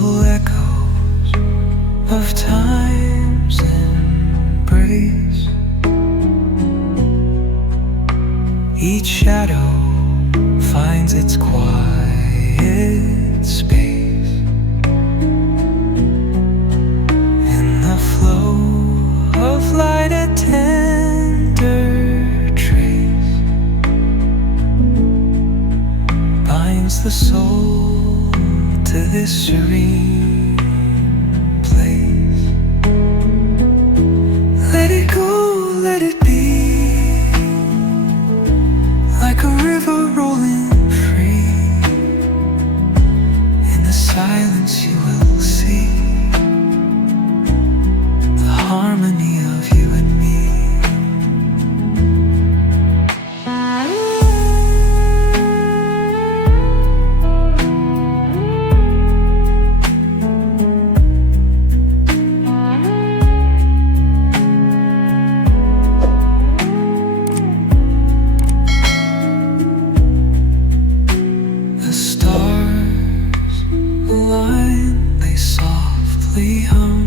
Subtle echoes of time's embrace. Each shadow finds its quiet space in the flow of light, a tender trace binds the soul to this serene place. Let it go, let it be, like a river rolling free. In the silence you will see the harmony of you and me. The stars align, they softly hum,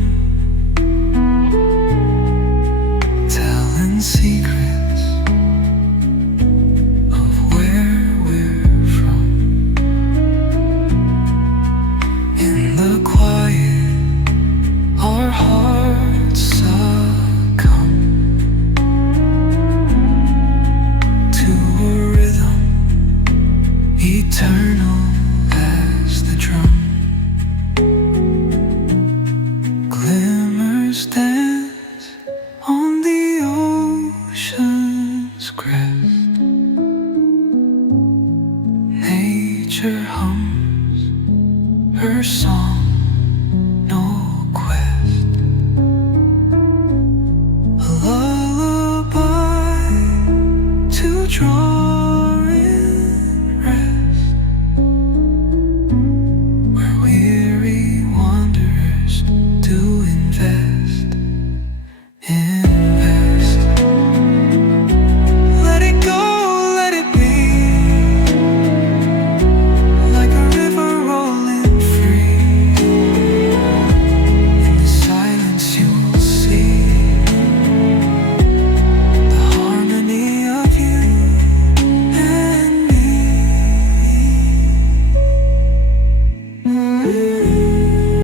telling secrets of where we're from. In the quiet, our hearts succumb to a rhythm eternal.